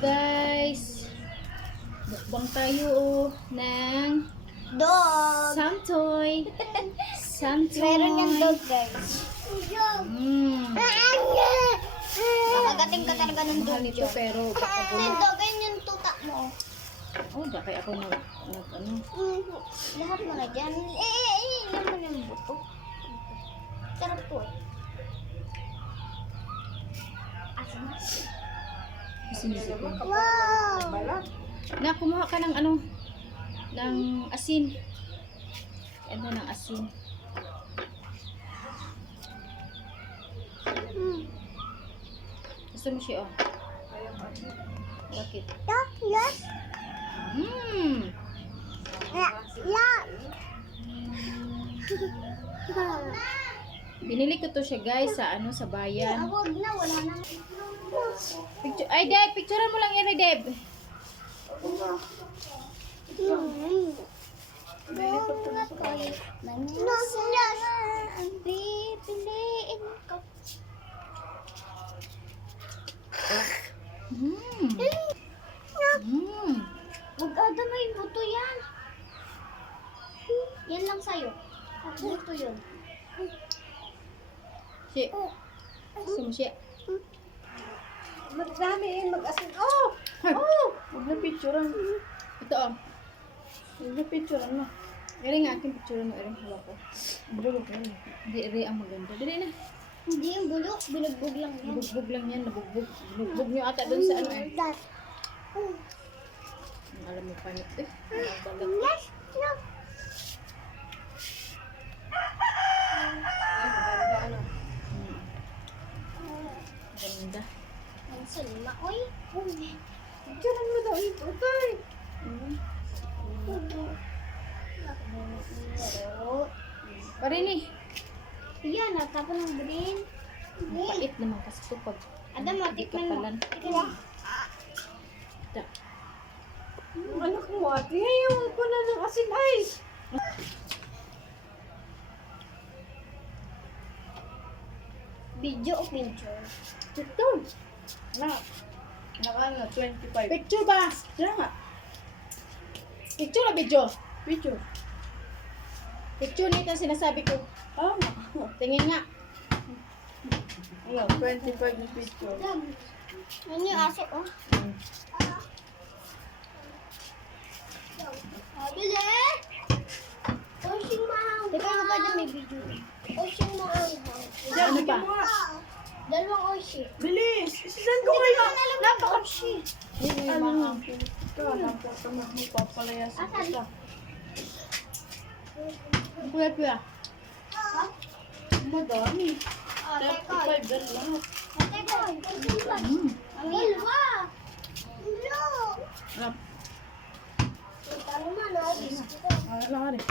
guys. Mukbang tayo oh, ng Dog. Samtoy. Samtoy. Meron yung dog, guys. Mm. Nakagating ka talaga ng Mahal dog. nito pero May gulo. dog, yun yung tuta mo. Oh, dakay ako nag, nag ano. Lahat mo na dyan. Eh, eh, eh, ilan mo yung buto. Sarap to eh. Asan na? Ko. Wow! Na, kumuha ka ng ano, ng asin. Ano ng asin. Hmm. Gusto mo siya, oh. Bakit? Yes. Hmm. Yeah, yeah. Binili ko to siya guys sa ano sa bayan. Huwag na, wala na. Picture, ay Deb, picturean mo lang yan, Deb. Pipiliin ko. Hmm. Hmm. Mag-ada may buto yan. Yan lang sa'yo. Buto yun. Si. Gusto mo siya? Yun, mag-asin. Oh! Oh! Huwag na picturean. Ito oh. Huwag na picturean mo. Eri nga aking picturean mo, Eri. Hawa ko. Bulog na yun. Hindi, Eri ang maganda. Dali na. Hindi yung bulok, binugbog lang yan. Nabugbog lang yan. Nabugbog. Nabugbog nyo ata doon sa ano eh. Ang alam mo panit eh. Nabalag. Yes, no. Ang salma, oy. Picturean mo daw ito, tay. Hmm. Parin eh. Yan, natapon ng green. Pait naman kasi ito pag Adam, matikman mo. Ito. Anak mo, ate, ayaw ko na ng asin ay. Video o picture? Ito. Na, naka ano, 25. Picture ba? Tira nga. Picture na video. Picture. Picture nito ang sinasabi ko. Ah, Tingin nga. ano, 25 na picture. Yan yung aso, oh. Bili! Oshing mahang. Teka, ano ba dyan may video? Oshing mahang. Ano pa? Dalawang oshi. Bilis! Isisend ko kayo! Yung Ano? Ito, napakamak mo papalayasin Asan? kita. Kuya, kuya. Madami. Ah, teka. 35 dal lahat. Teka. Mm. Ang dalawa. Man, oh. Ah, lahat eh.